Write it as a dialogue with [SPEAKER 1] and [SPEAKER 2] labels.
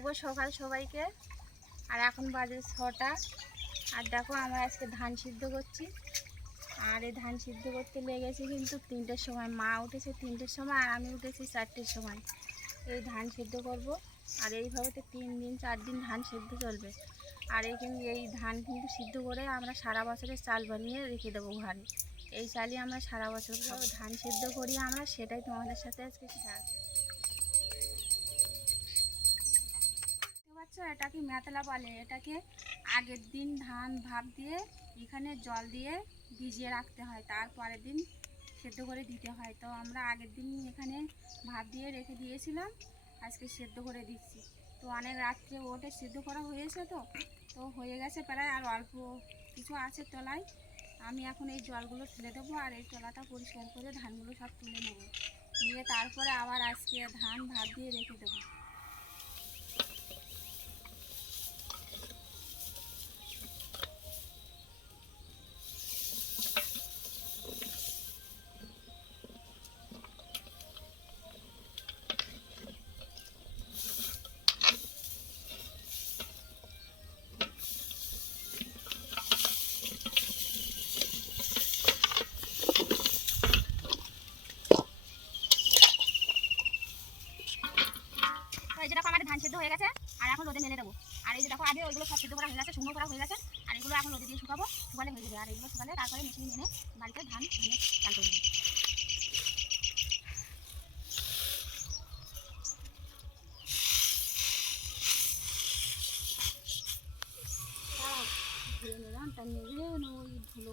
[SPEAKER 1] শুভ সকাল সবাইকে। আর এখন বাজে ছটা। আর দেখো আমরা আজকে ধান সিদ্ধ করছি। আর এই ধান সিদ্ধ করতে লেগেছে কিন্তু তিনটের সময়। মা উঠেছে তিনটের সময় আর আমি উঠেছি চারটের সময়। এই ধান সিদ্ধ করব। আর এইভাবে তো তিন দিন, চার দিন ধান সিদ্ধ চলবে। আর এই কিন্তু, এই ধান কিন্তু সিদ্ধ করে আমরা সারা বছরের চাল বানিয়ে রেখে দেবো ঘরে। এই চালই আমরা সারা বছর ধান সিদ্ধ করি আমরা, সেটাই তোমাদের সাথে আজকে শেয়ার দেখতে পাচ্ছ এটা কি মেতলা বলে। এটাকে আগের দিন ধান ভাপ দিয়ে এখানে জল দিয়ে ভিজিয়ে রাখতে হয়। তারপরের দিন সেদ্ধ করে দিতে হয়। তো আমরা আগের দিন এখানে ভাপ দিয়ে রেখে দিয়েছিলাম। আজকে সেদ্ধ করে দিচ্ছি। তো অনেক রাত্রে ওটে সেদ্ধ করা হয়েছে তো। তো হয়ে গেছে প্রায় আর অল্প কিছু আছে তলায়। আমি এখন এই জলগুলো ফেলে দেবো আর এই তলাটা পরিষ্কার করে ধানগুলো সব তুলে নেব। নিয়ে তারপরে আবার আজকে ধান ভাপ দিয়ে রেখে দেবো। যে দেখো আমাদের ধান সেদ্ধ হয়ে গেছে, আর এখন রোদে মেলে দেবো। আর এই যে দেখো আগে ওইগুলো সব সেদ্ধ করা হয়ে গেছে, শুকনো করা হয়ে গেছে, আর এগুলো এখন রোদে দিয়ে শুকাবো, শুকালে হয়ে যাবে। আর এগুলো শুকালে তারপরে মেশিনে এনে বাড়িতে ধান নিয়ে চাল করে ধুলো।